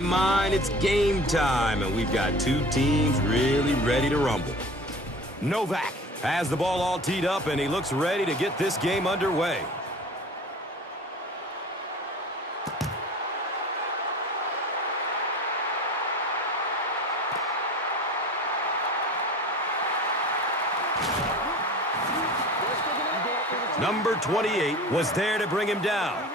Mine, it's game time, and we've got two teams really ready to rumble. Novak has the ball all teed up, and he looks ready to get this game underway. Number 28 was there to bring him down.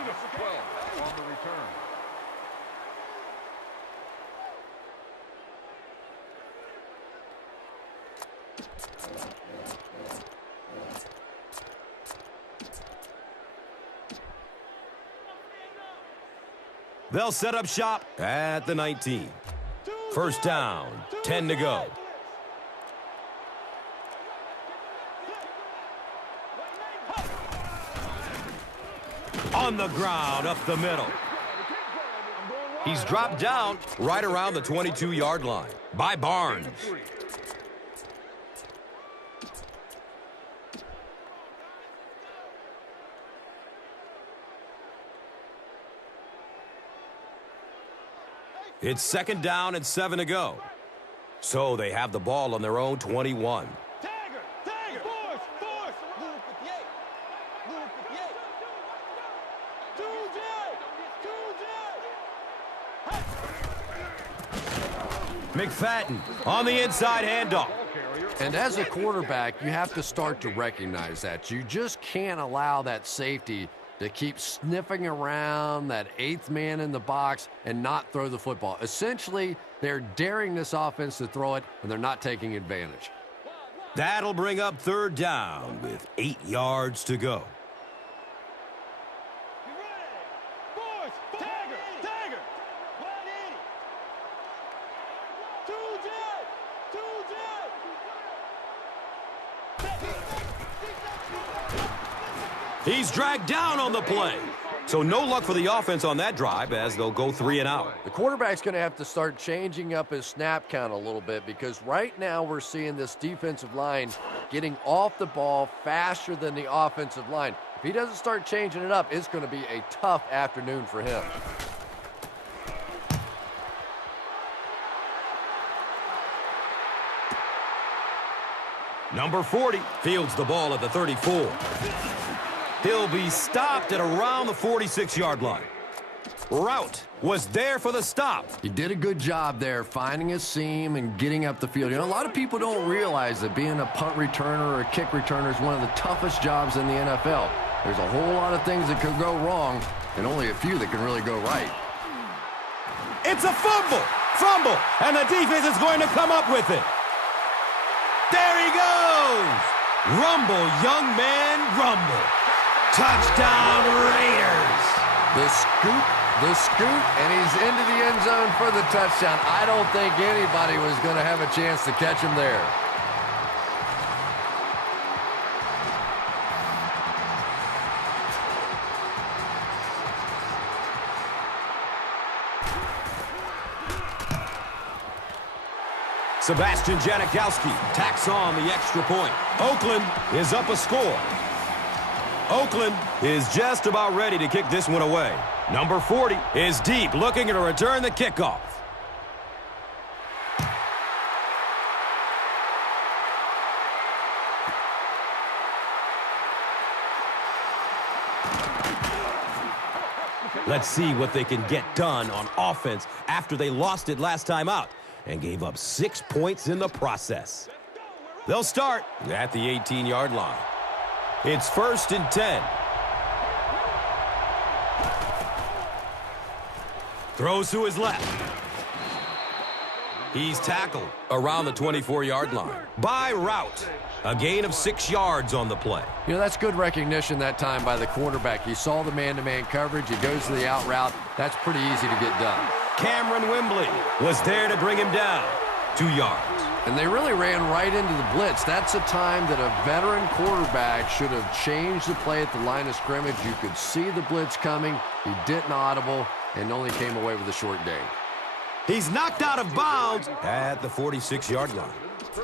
They'll set up shop at the 19. First down, 10 to go. On the ground, up the middle. He's dropped down right around the 22-yard line by Barnes. It's second down and 7 to go. So they have the ball on their own 21. McFadden on the inside handoff. And as a quarterback, you have to start to recognize that. You just can't allow that safety to keep sniffing around that eighth man in the box and not throw the football. Essentially, they're daring this offense to throw it, and they're not taking advantage. That'll bring up third down with 8 yards to go. He's dragged down on the play. So no luck for the offense on that drive as they'll go 3 and out. The quarterback's going to have to start changing up his snap count a little bit because right now we're seeing this defensive line getting off the ball faster than the offensive line. If he doesn't start changing it up, it's going to be a tough afternoon for him. Number 40 fields the ball at the 34. He'll be stopped at around the 46-yard line. Route was there for the stop. He did a good job there finding a seam and getting up the field. You know, a lot of people don't realize that being a punt returner or a kick returner is one of the toughest jobs in the NFL. There's a whole lot of things that could go wrong and only a few that can really go right. It's a fumble, and the defense is going to come up with it. There he goes. Rumble, young man, rumble. Touchdown, Raiders. The scoop, and he's into the end zone for the touchdown. I don't think anybody was going to have a chance to catch him there. Sebastian Janikowski tacks on the extra point. Oakland is up a score. Oakland is just about ready to kick this one away. Number 40 is deep, looking to return the kickoff. Let's see what they can get done on offense after they lost it last time out and gave up 6 points in the process. They'll start at the 18-yard line. It's 1st and 10. Throws to his left. He's tackled around the 24-yard line by Route. A gain of 6 yards on the play. You know, that's good recognition that time by the quarterback. He saw the man-to-man coverage. He goes to the out route. That's pretty easy to get done. Cameron Wembley was there to bring him down. 2 yards. And they really ran right into the blitz. That's a time that a veteran quarterback should have changed the play at the line of scrimmage. You could see the blitz coming. He didn't audible and only came away with a short gain. He's knocked out of bounds at the 46-yard line.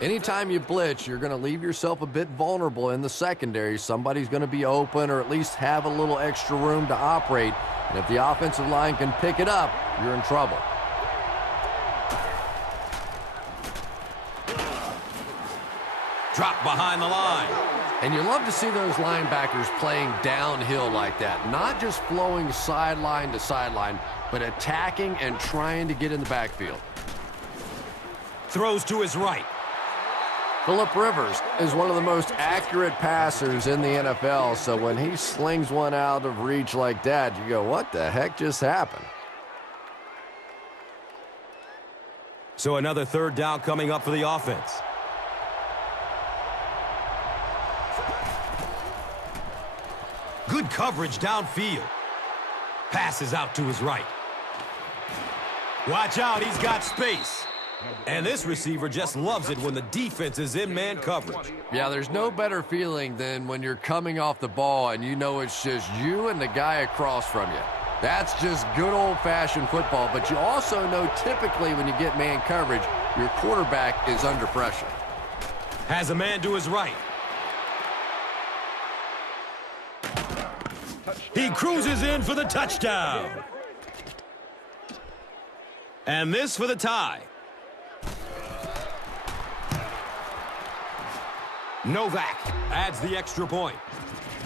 Anytime you blitz, you're going to leave yourself a bit vulnerable in the secondary. Somebody's going to be open or at least have a little extra room to operate. And if the offensive line can pick it up, you're in trouble. Dropped behind the line. And you love to see those linebackers playing downhill like that. Not just flowing sideline to sideline, but attacking and trying to get in the backfield. Throws to his right. Phillip Rivers is one of the most accurate passers in the NFL, so when he slings one out of reach like that, you go, what the heck just happened? So another third down coming up for the offense. Good coverage downfield. Passes out to his right. Watch out, he's got space. And this receiver just loves it when the defense is in man coverage. Yeah, there's no better feeling than when you're coming off the ball and you know it's just you and the guy across from you. That's just good old-fashioned football, but you also know typically when you get man coverage, your quarterback is under pressure. Has a man to his right. He cruises in for the touchdown. And this for the tie. Novak adds the extra point.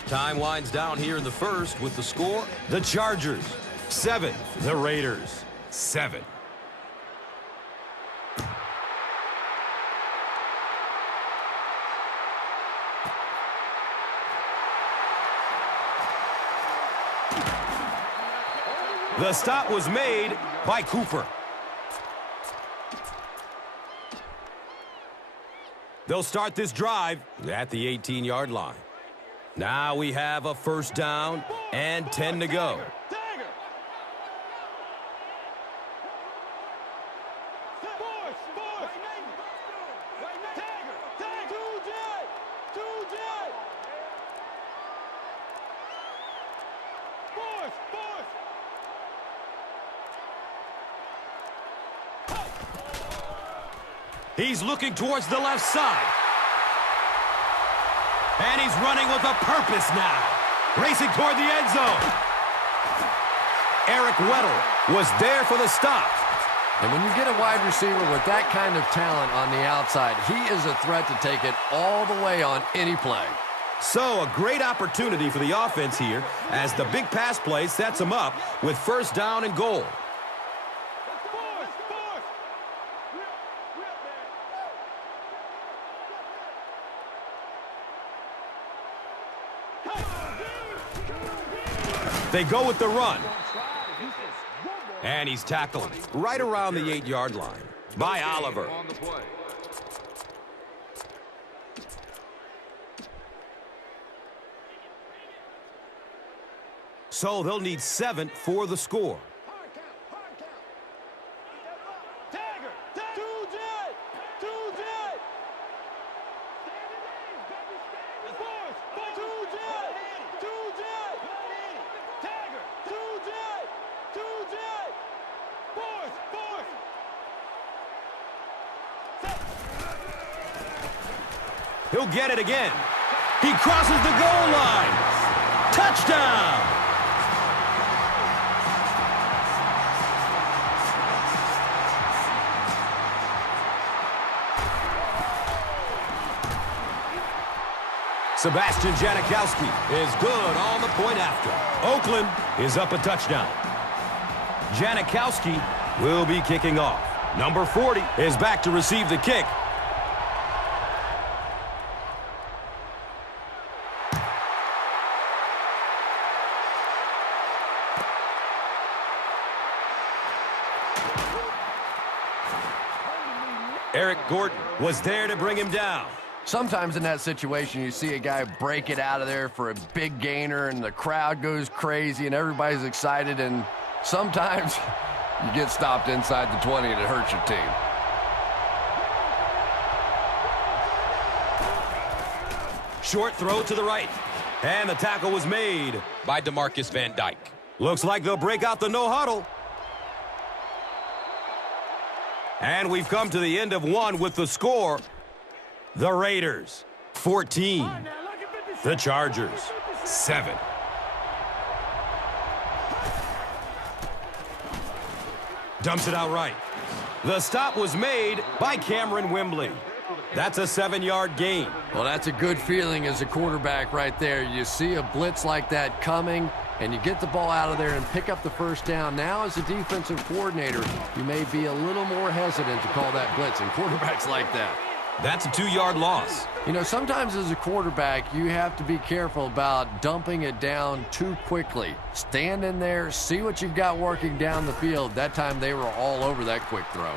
Time winds down here in the first with the score. The Chargers 7, the Raiders 7. The stop was made by Cooper. They'll start this drive at the 18-yard line. Now we have a first down and 10 to go. He's looking towards the left side. And he's running with a purpose now. Racing toward the end zone. Eric Weddle was there for the stop. And when you get a wide receiver with that kind of talent on the outside, he is a threat to take it all the way on any play. So a great opportunity for the offense here as the big pass play sets them up with first down and goal. They go with the run. And he's tackled right around the 8-yard line by Oliver. So they'll need 7 for the score. He'll get it again. He crosses the goal line. Touchdown! Sebastian Janikowski is good on the point after. Oakland is up a touchdown. Janikowski will be kicking off. Number 40 is back to receive the kick. Eric Gordon was there to bring him down. Sometimes in that situation, you see a guy break it out of there for a big gainer, and the crowd goes crazy, and everybody's excited, and sometimes you get stopped inside the 20, and it hurts your team. Short throw to the right, and the tackle was made by DeMarcus Van Dyke. Looks like they'll break out the no-huddle. And we've come to the end of one with the score. The Raiders, 14. The Chargers, 7. Dumps it out right. The stop was made by Cameron Wembley. That's a 7-yard gain. Well, that's a good feeling as a quarterback right there. You see a blitz like that coming, and you get the ball out of there and pick up the first down. Now, as a defensive coordinator, you may be a little more hesitant to call that blitz, and quarterbacks like that. That's a 2-yard loss. You know, sometimes as a quarterback, you have to be careful about dumping it down too quickly. Stand in there, see what you've got working down the field. That time they were all over that quick throw.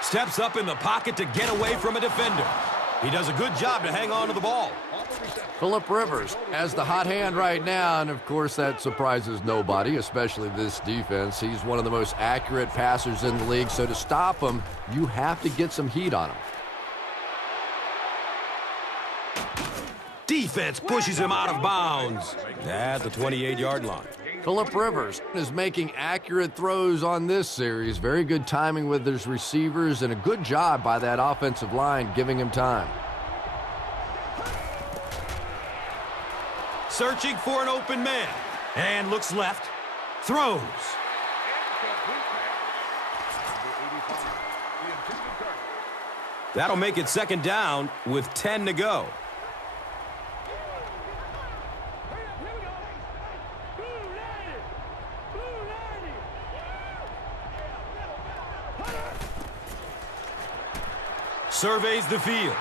Steps up in the pocket to get away from a defender. He does a good job to hang on to the ball. Phillip Rivers has the hot hand right now, and of course that surprises nobody, especially this defense. He's one of the most accurate passers in the league, so to stop him, you have to get some heat on him. Defense pushes him out of bounds at the 28-yard line. Phillip Rivers is making accurate throws on this series. Very good timing with his receivers and a good job by that offensive line giving him time. Searching for an open man. And looks left. Throws. That'll make it second down with 10 to go. Surveys the field.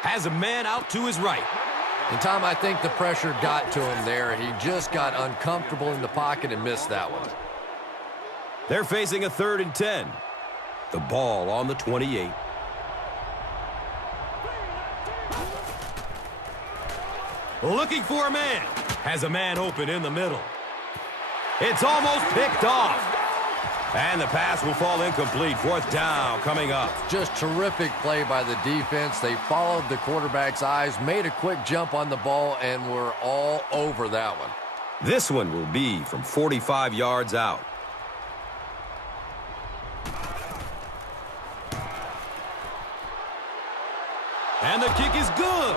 Has a man out to his right. And Tom, I think the pressure got to him there. He just got uncomfortable in the pocket and missed that one. They're facing a 3rd and 10. The ball on the 28. Looking for a man. Has a man open in the middle. It's almost picked off. And the pass will fall incomplete. 4th down coming up. Just terrific play by the defense. They followed the quarterback's eyes, made a quick jump on the ball, and were all over that one. This one will be from 45 yards out. And the kick is good.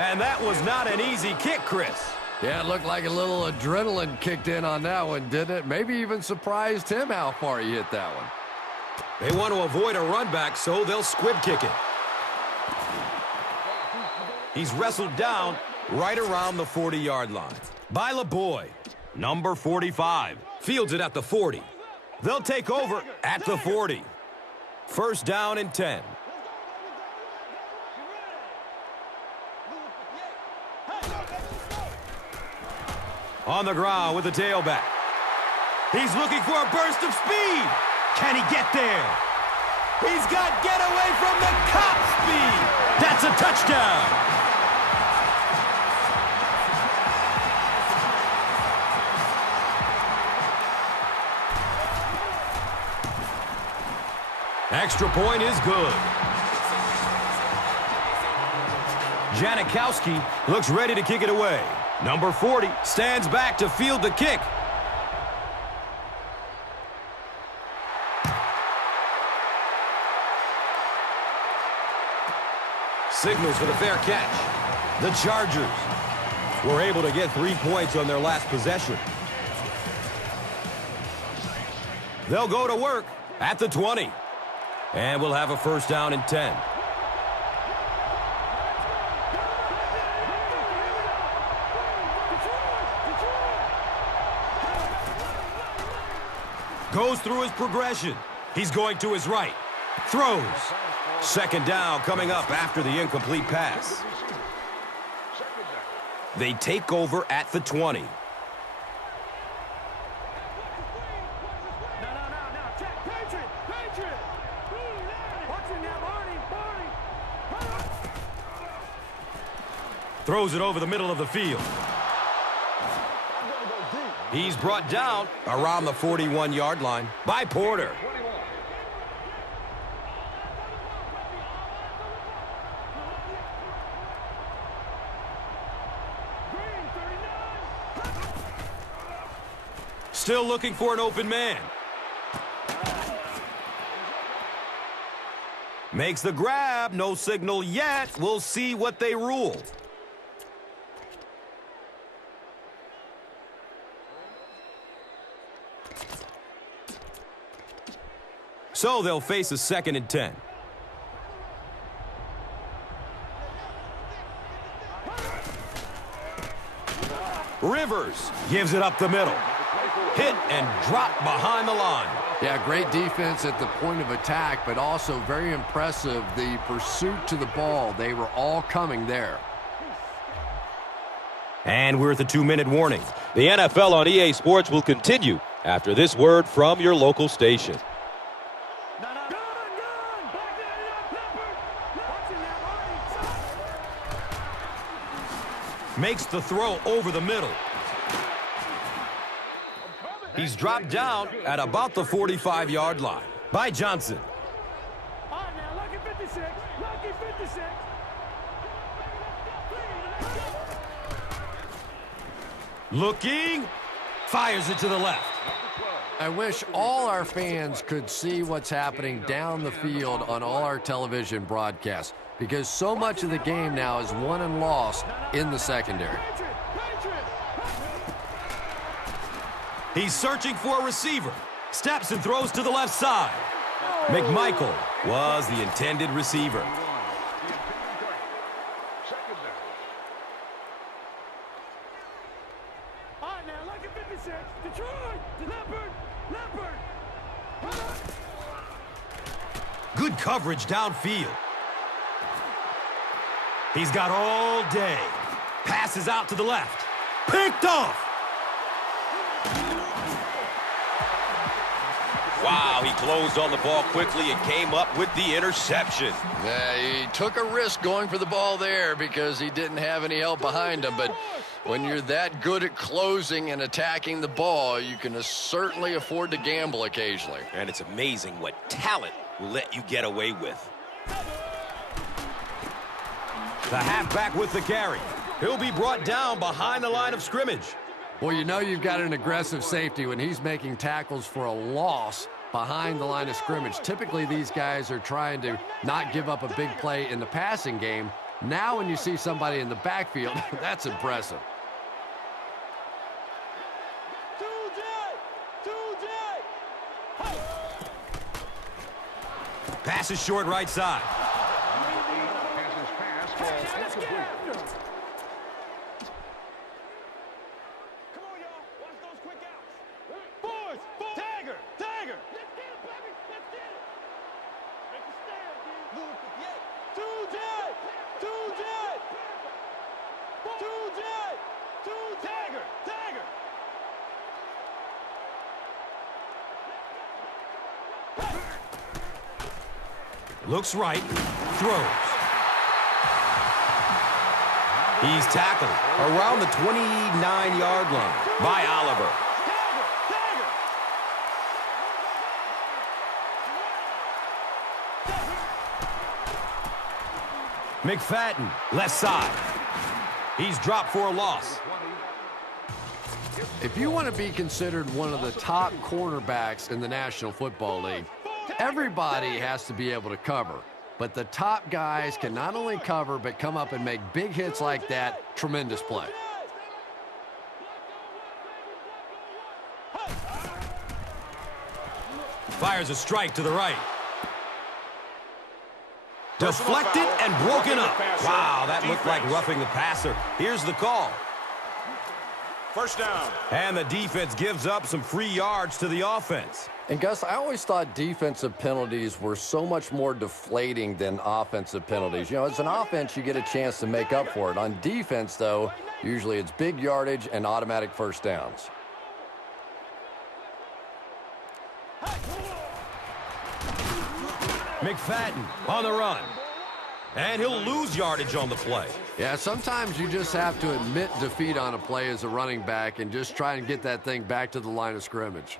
And that was not an easy kick, Chris. Yeah, it looked like a little adrenaline kicked in on that one, didn't it? Maybe even surprised him how far he hit that one. They want to avoid a run back, so they'll squib kick it. He's wrestled down right around the 40-yard line. By LeBoy, number 45. Fields it at the 40. They'll take over at the 40. 1st down and 10. On the ground with the tailback. He's looking for a burst of speed. Can he get there? He's got get away from the cop speed. That's a touchdown. Extra point is good. Janikowski looks ready to kick it away. Number 40 stands back to field the kick. Signals for the fair catch. The Chargers were able to get 3 points on their last possession. They'll go to work at the 20. And we'll have a 1st down and 10. Goes through his progression. He's going to his right. Throws. 2nd down coming up after the incomplete pass. They take over at the 20. Throws it over the middle of the field. He's brought down around the 41-yard line by Porter. Still looking for an open man. Makes the grab. No signal yet. We'll see what they rule. So they'll face a 2nd and 10. Rivers gives it up the middle. Hit and drop behind the line. Yeah, great defense at the point of attack, but also very impressive the pursuit to the ball. They were all coming there. And we're at the 2-minute warning. The NFL on EA Sports will continue after this word from your local station. Makes the throw over the middle. He's dropped down at about the 45-yard line by Johnson. Looking, fires it to the left. I wish all our fans could see what's happening down the field on all our television broadcasts, because so much of the game now is won and lost in the secondary. He's searching for a receiver. Steps and throws to the left side. McMichael was the intended receiver. Good coverage downfield. He's got all day. Passes out to the left. Picked off. Wow, he closed on the ball quickly and came up with the interception. Yeah, he took a risk going for the ball there because he didn't have any help behind him. But when you're that good at closing and attacking the ball, you can certainly afford to gamble occasionally. And it's amazing what talent will let you get away with. The halfback with the carry. He'll be brought down behind the line of scrimmage. Well, you know you've got an aggressive safety when he's making tackles for a loss behind the line of scrimmage. Typically, these guys are trying to not give up a big play in the passing game. Now when you see somebody in the backfield, that's impressive. Pass is short right side. Looks right, throws. He's tackled around the 29-yard line by Oliver. McFadden, left side. He's dropped for a loss. If you want to be considered one of the top cornerbacks in the National Football League, everybody has to be able to cover. But the top guys can not only cover, but come up and make big hits like that. Tremendous play. Fires a strike to the right. Deflected and broken up. Wow, that looked like roughing the passer. Here's the call. First down. And the defense gives up some free yards to the offense. And Gus, I always thought defensive penalties were so much more deflating than offensive penalties. You know, as an offense, you get a chance to make up for it. On defense, though, usually it's big yardage and automatic first downs. McFadden on the run. And he'll lose yardage on the play. Yeah, sometimes you just have to admit defeat on a play as a running back and just try and get that thing back to the line of scrimmage.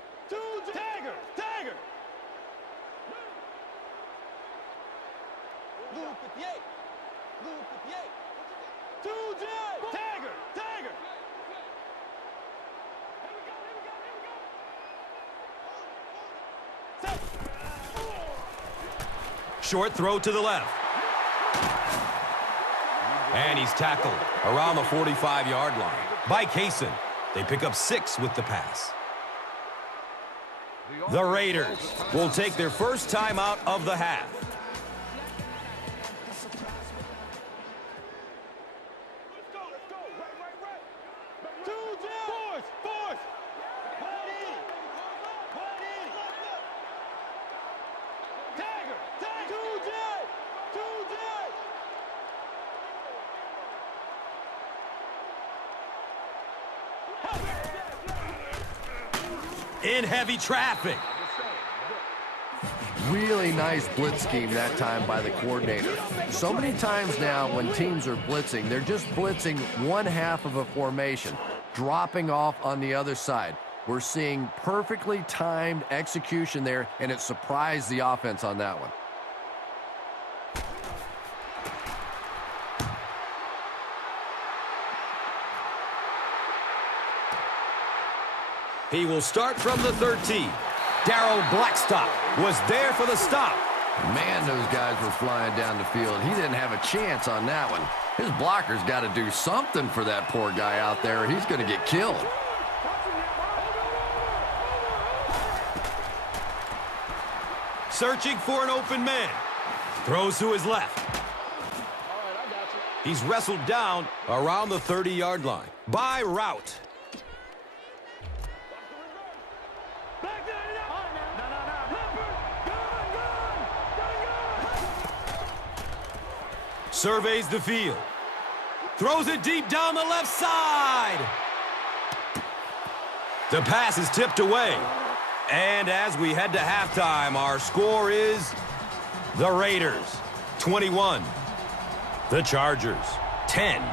Short throw to the left. And he's tackled around the 45-yard line by Kaysen. They pick up 6 with the pass. The Raiders will take their first time out of the half. In heavy traffic. Really nice blitz scheme that time by the coordinator. So many times now when teams are blitzing, they're just blitzing one half of a formation, dropping off on the other side. We're seeing perfectly timed execution there, and it surprised the offense on that one. He will start from the 13. Darryl Blackstock was there for the stop. Man, those guys were flying down the field. He didn't have a chance on that one. His blocker's got to do something for that poor guy out there. He's going to get killed. Searching for an open man. Throws to his left. He's wrestled down around the 30-yard line by Route. Surveys the field. Throws it deep down the left side. The pass is tipped away. And as we head to halftime, our score is the Raiders 21, the Chargers 10.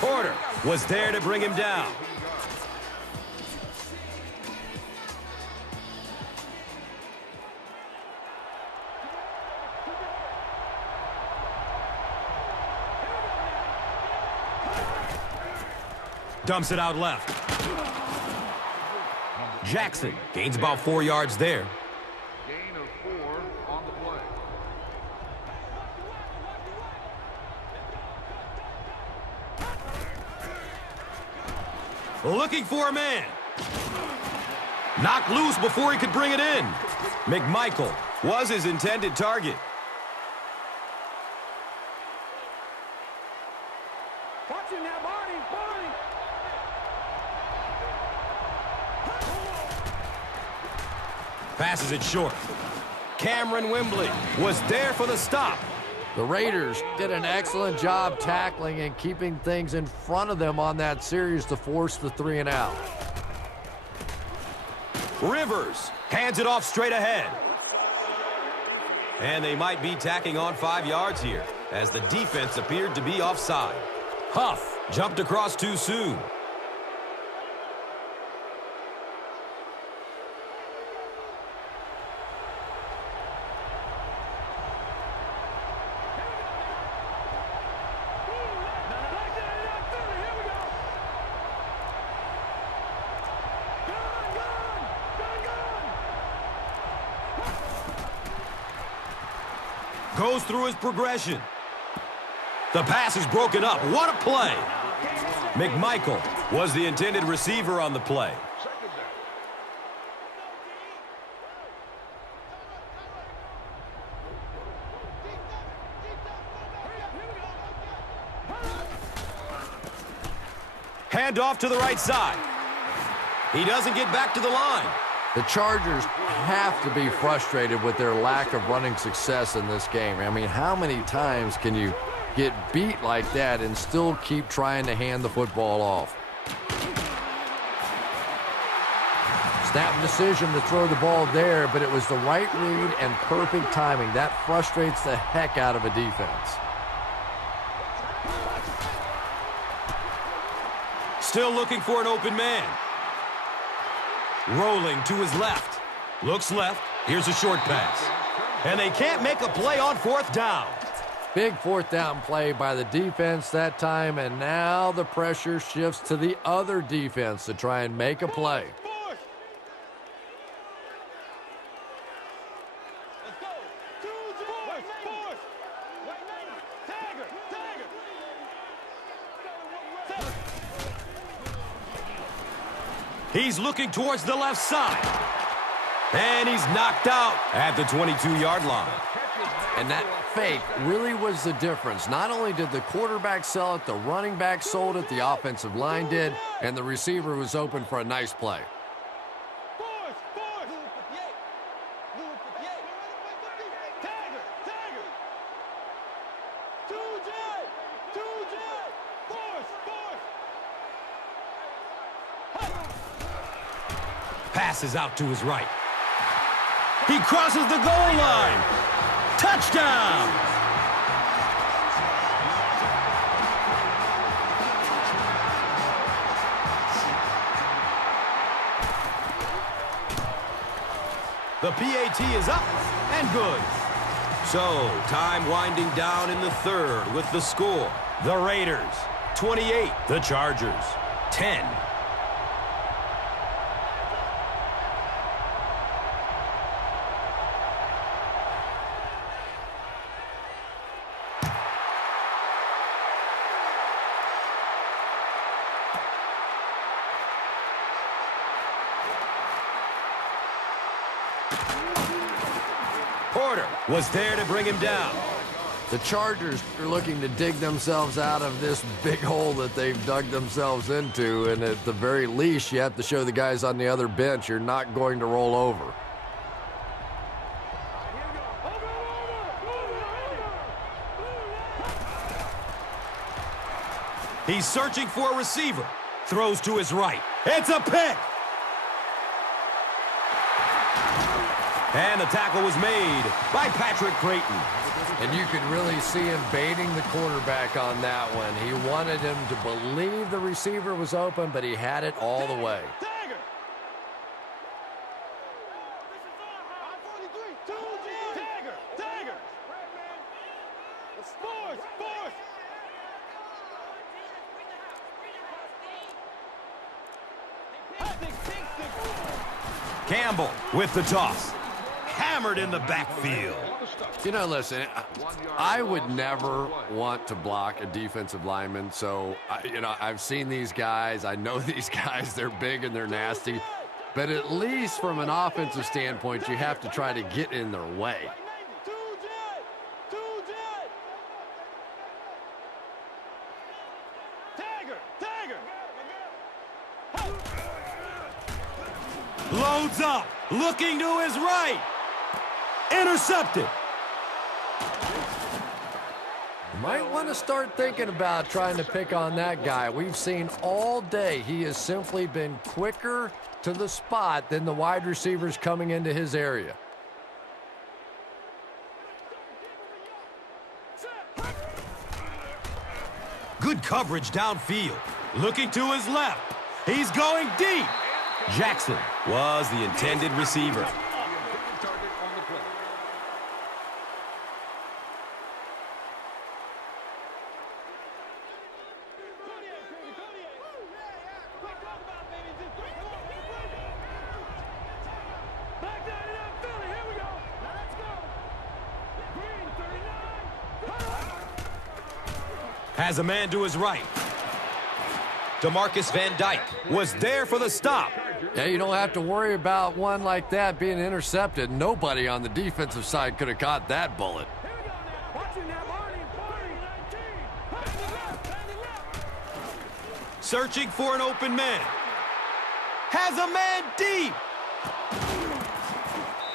Porter was there to bring him down. Dumps it out left. Jackson gains about 4 yards there. Gain of 4 on the play. Looking for a man. Knocked loose before he could bring it in. McMichael was his intended target. Watching that body. Passes it short. Cameron Wembley was there for the stop. The Raiders did an excellent job tackling and keeping things in front of them on that series to force the 3-and-out. Rivers hands it off straight ahead. And they might be tacking on 5 yards here as the defense appeared to be offside. Huff jumped across too soon. Goes through his progression. The pass is broken up. What a play. McMichael was the intended receiver on the play. Hand off to the right side. He doesn't get back to the line. The Chargers have to be frustrated with their lack of running success in this game. I mean, how many times can you get beat like that and still keep trying to hand the football off? Snap decision to throw the ball there, but it was the right read and perfect timing. That frustrates the heck out of a defense. Still looking for an open man. Rolling to his left. Looks left. Here's a short pass. And they can't make a play on 4th down. Big 4th down play by the defense that time, and now the pressure shifts to the other defense to try and make a play. He's looking towards the left side. And he's knocked out at the 22-yard line. And that fake really was the difference. Not only did the quarterback sell it, the running back sold it, the offensive line did, and the receiver was open for a nice play. Passes out to his right. He crosses the goal line. Touchdown! The PAT is up and good. So, time winding down in the third with the score. The Raiders, 28. The Chargers, 10. Porter was there to bring him down. The Chargers are looking to dig themselves out of this big hole that they've dug themselves into, and at the very least, you have to show the guys on the other bench you're not going to roll over. He's searching for a receiver. Throws to his right. It's a pick! And the tackle was made by Patrick Creighton. And you could really see him baiting the quarterback on that one. He wanted him to believe the receiver was open, but he had it all the way. Campbell with the toss. Hammered in the backfield. You know, listen, I would never want to block a defensive lineman. So, I've seen these guys. I know these guys. They're big and they're nasty. But at least from an offensive standpoint, you have to try to get in their way. Loads up, looking to his right. Intercepted. You might want to start thinking about trying to pick on that guy. We've seen all day he has simply been quicker to the spot than the wide receivers coming into his area. Good coverage downfield. Looking to his left. He's going deep. Jackson was the intended receiver. Has a man to his right. DeMarcus Van Dyke was there for the stop. Yeah, you don't have to worry about one like that being intercepted. Nobody on the defensive side could have caught that bullet. Searching for an open man. Has a man deep.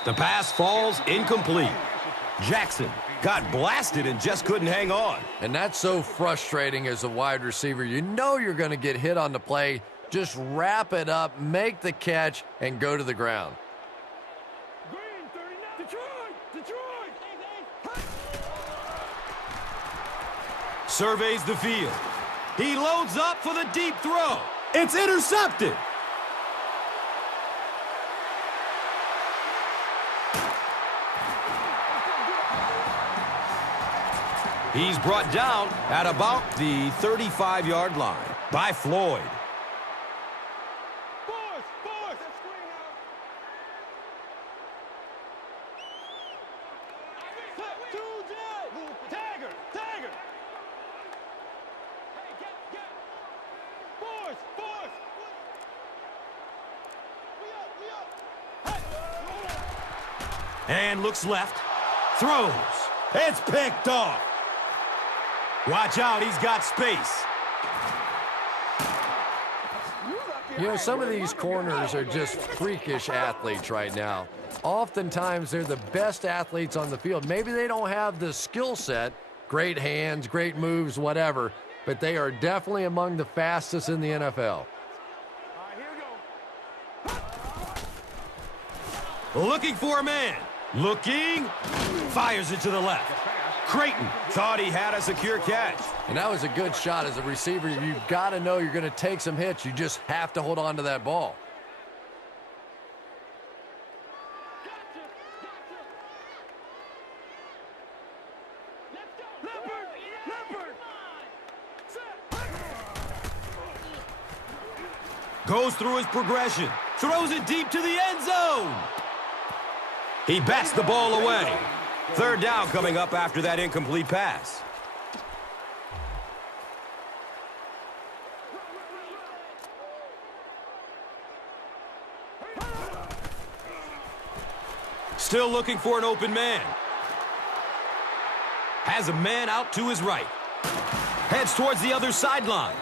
The pass falls incomplete. Jackson got blasted and just couldn't hang on. And that's so frustrating as a wide receiver. You know you're going to get hit on the play. Just wrap it up, make the catch, and go to the ground. Surveys the field. He loads up for the deep throw. It's intercepted. He's brought down at about the 35-yard line by Floyd. And looks left. Throws. It's picked off. Watch out, he's got space. You know, some of these corners are just freakish athletes right now. Oftentimes, they're the best athletes on the field. Maybe they don't have the skill set, great hands, great moves, whatever, but they are definitely among the fastest in the NFL. Looking for a man. Looking. Fires it to the left. Creighton thought he had a secure catch. And that was a good shot. As a receiver, you've got to know you're going to take some hits. You just have to hold on to that ball. Goes through his progression. Throws it deep to the end zone. He bats the ball away. Third down coming up after that incomplete pass. Still looking for an open man. Has a man out to his right. Heads towards the other sideline.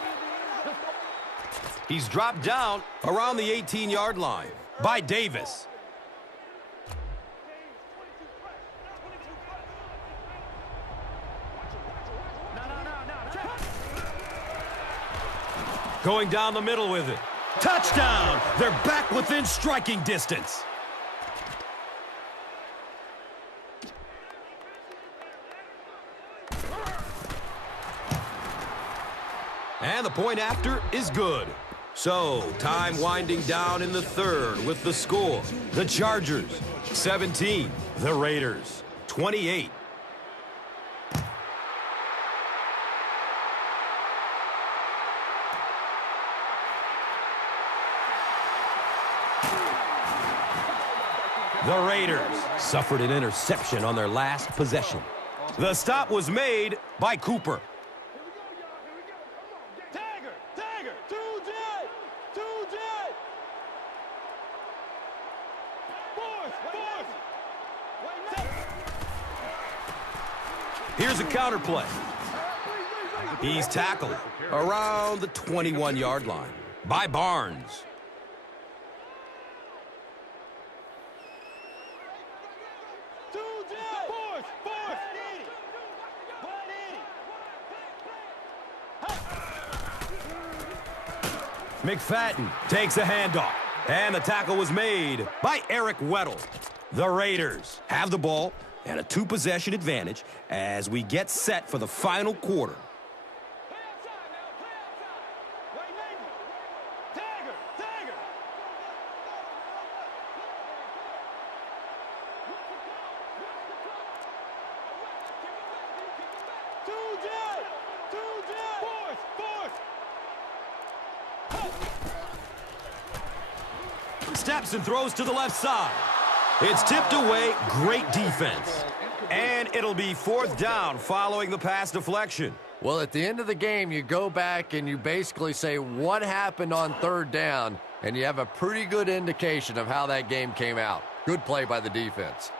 He's dropped down around the 18-yard line by Davis. Going down the middle with it. Touchdown! They're back within striking distance. And the point after is good. So, time winding down in the third with the score. The Chargers, 17. The Raiders, 28. The Raiders suffered an interception on their last possession. The stop was made by Cooper. Here's a counter play. He's tackled around the 21-yard line by Barnes. McFadden takes a handoff, and the tackle was made by Eric Weddle. The Raiders have the ball and a two-possession advantage as we get set for the final quarter. Steps and throws to the left side. It's tipped away. Great defense. And it'll be fourth down following the pass deflection. Well, at the end of the game, you go back and you basically say what happened on third down, and you have a pretty good indication of how that game came out. Good play by the defense.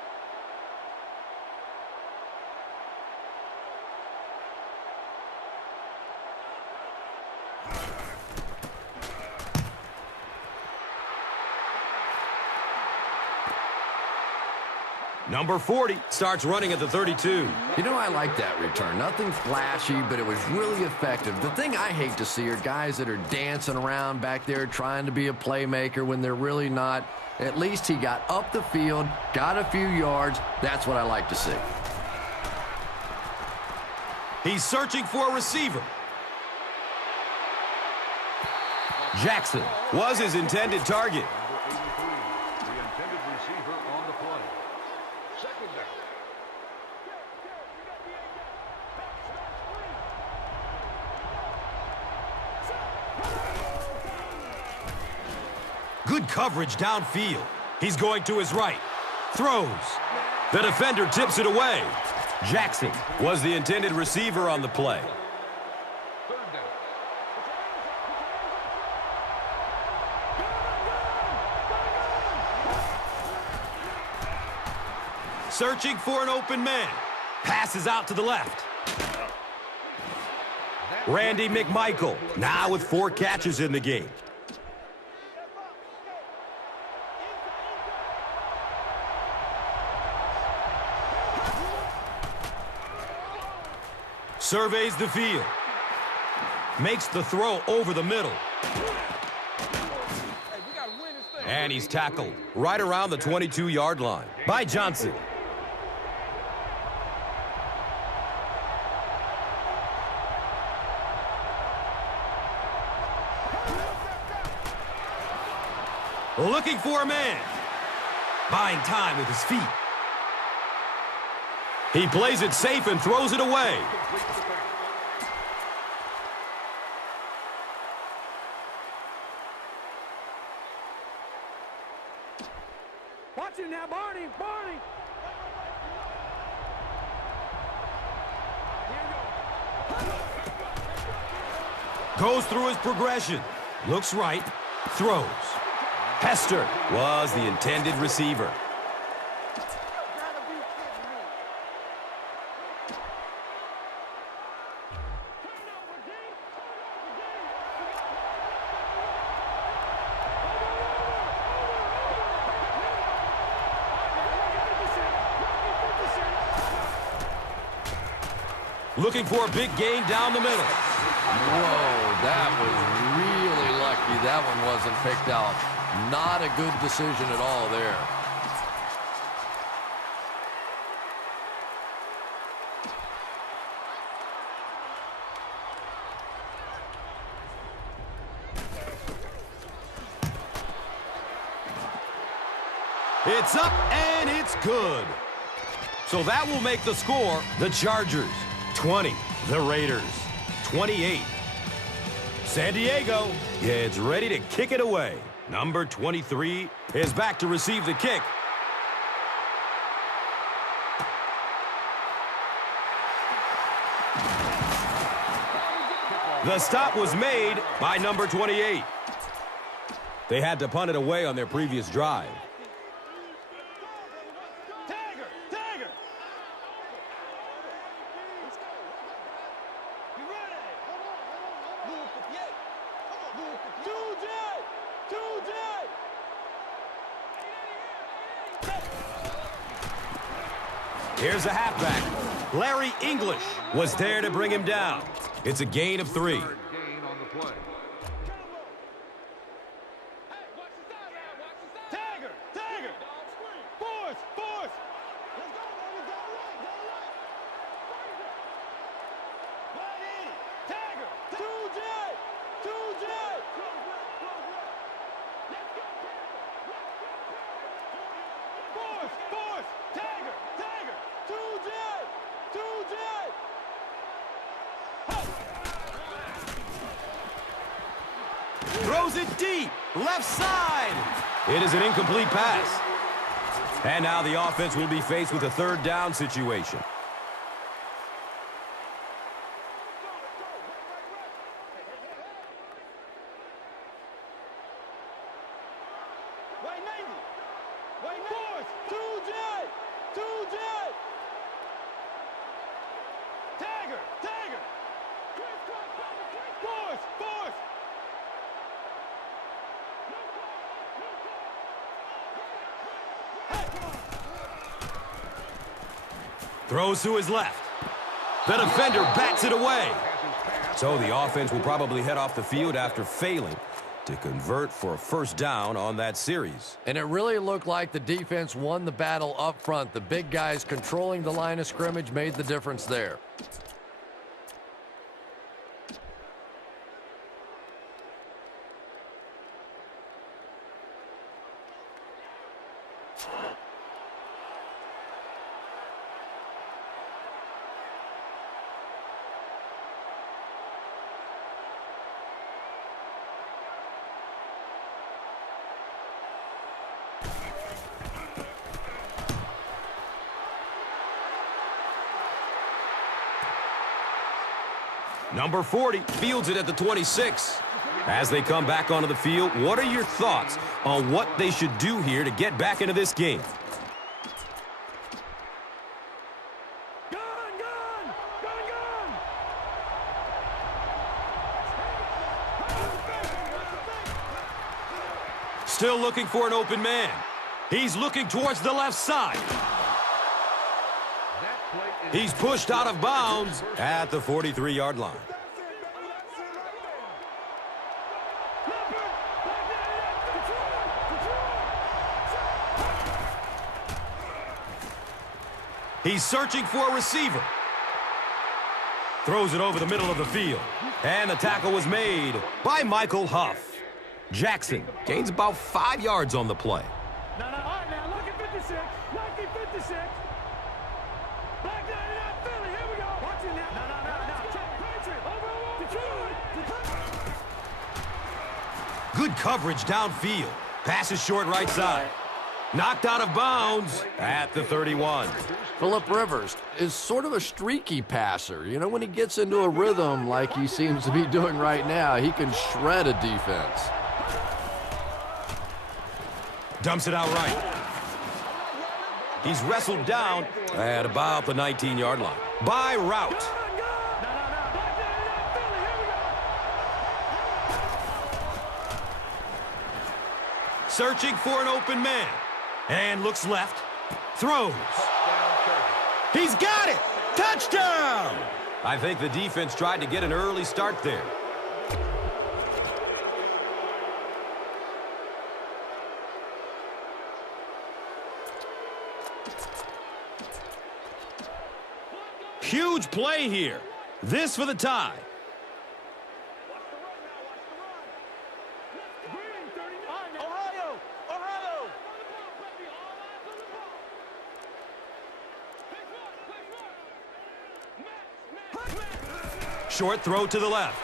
Number 40 starts running at the 32. You know, I like that return. Nothing flashy, but it was really effective. The thing I hate to see are guys that are dancing around back there trying to be a playmaker when they're really not. At least he got up the field, got a few yards. That's what I like to see. He's searching for a receiver. Jackson was his intended target. Good coverage downfield. He's going to his right. Throws. The defender tips it away. Jackson was the intended receiver on the play. Searching for an open man. Passes out to the left. Randy McMichael, now with 4 catches in the game. Surveys the field. Makes the throw over the middle. And he's tackled right around the 22-yard line by Johnson. Looking for a man. Buying time with his feet. He plays it safe and throws it away. Watch him now, Barney. Barney. Goes through his progression. Looks right. Throws. Hester was the intended receiver. Looking for a big gain down the middle. Whoa, that was really lucky. That one wasn't picked out. Not a good decision at all there. It's up and it's good. So that will make the score the Chargers 20, the Raiders 28. San Diego is ready to kick it away. Number 23 is back to receive the kick. The stop was made by number 28. They had to punt it away on their previous drive. Here's a halfback. Larry English was there to bring him down. It's a gain of 3. Gain on the play. Throws it deep, left side. It is an incomplete pass. And now the offense will be faced with a 3rd down situation. Throws to his left. The defender bats it away. So the offense will probably head off the field after failing to convert for a 1st down on that series. And it really looked like the defense won the battle up front. The big guys controlling the line of scrimmage made the difference there. Number 40 fields it at the 26. As they come back onto the field, what are your thoughts on what they should do here to get back into this game? Still looking for an open man. He's looking towards the left side. He's pushed out of bounds at the 43-yard line. He's searching for a receiver. Throws it over the middle of the field. And the tackle was made by Michael Huff. Jackson gains about 5 yards on the play. All right, now, lucky 56. Lucky 56. Black 99 Philly. Here we go. Watch it now. No. Check. Patriot. Over. Detroit. Good coverage downfield. Passes short right side. Knocked out of bounds at the 31. Phillip Rivers is sort of a streaky passer. You know, when he gets into a rhythm like he seems to be doing right now, he can shred a defense. Dumps it out right. He's wrestled down at about the 19-yard line. By route. Searching for an open man. And looks left. Throws. He's got it! Touchdown! I think the defense tried to get an early start there. Huge play here. This for the tie. Short throw to the left.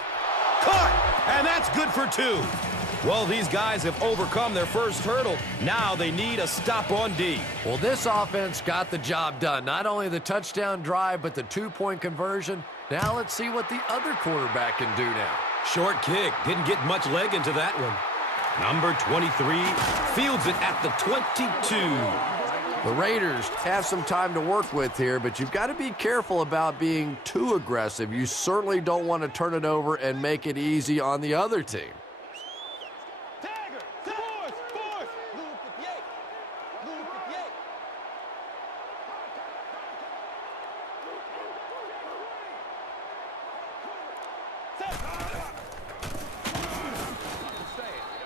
Caught! And that's good for 2. Well, these guys have overcome their first hurdle. Now they need a stop on D. Well, this offense got the job done. Not only the touchdown drive, but the 2-point conversion. Now let's see what the other quarterback can do now. Short kick. Didn't get much leg into that one. Number 23 fields it at the 22. The Raiders have some time to work with here, but you've got to be careful about being too aggressive. You certainly don't want to turn it over and make it easy on the other team.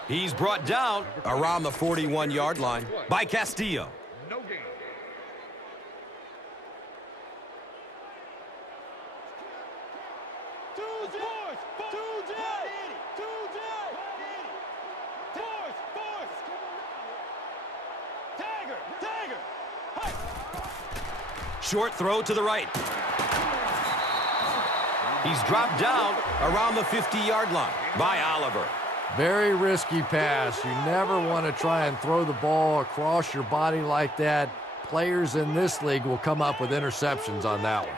He's brought down around the 41-yard line by Castillo. No gain. Short throw to the right. He's dropped down around the 50-yard line by Oliver. Very risky pass. You never want to try and throw the ball across your body like that. Players in this league will come up with interceptions on that one.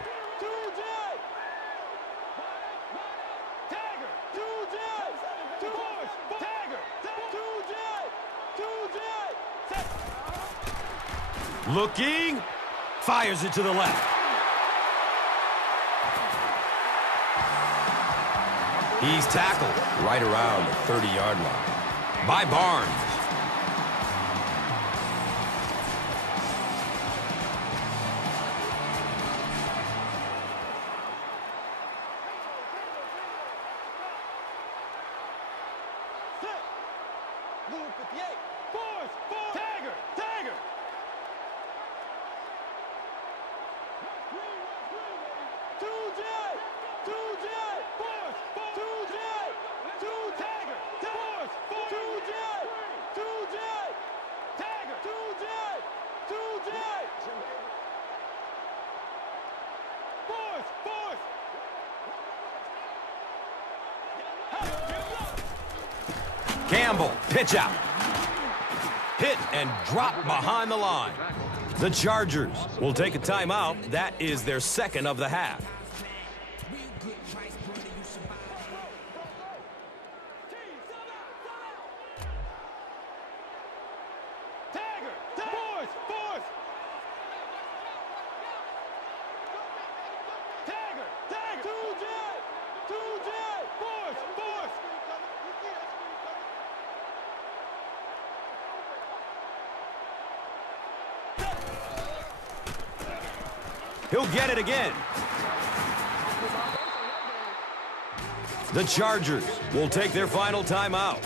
Looking, fires it to the left. He's tackled right around the 30-yard line by Barnes. Campbell, pitch out. Hit and drop behind the line. The Chargers will take a timeout. That is their second of the half. He'll get it again. The Chargers will take their final timeout.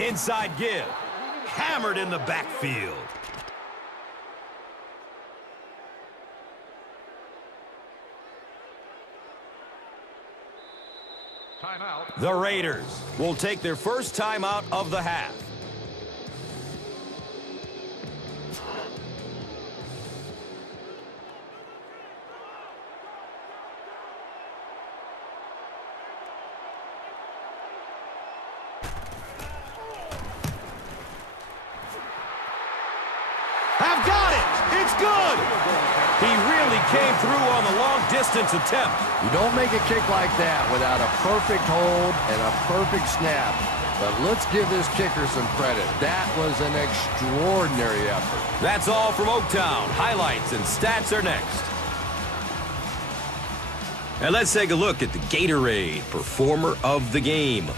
Inside give. Hammered in the backfield. Timeout. The Raiders will take their first timeout of the half. Have got it! It's good! He really came through on the long-distance attempt. You don't make a kick like that without a perfect hold and a perfect snap. But let's give this kicker some credit. That was an extraordinary effort. That's all from Oaktown. Highlights and stats are next. And let's take a look at the Gatorade Performer of the Game.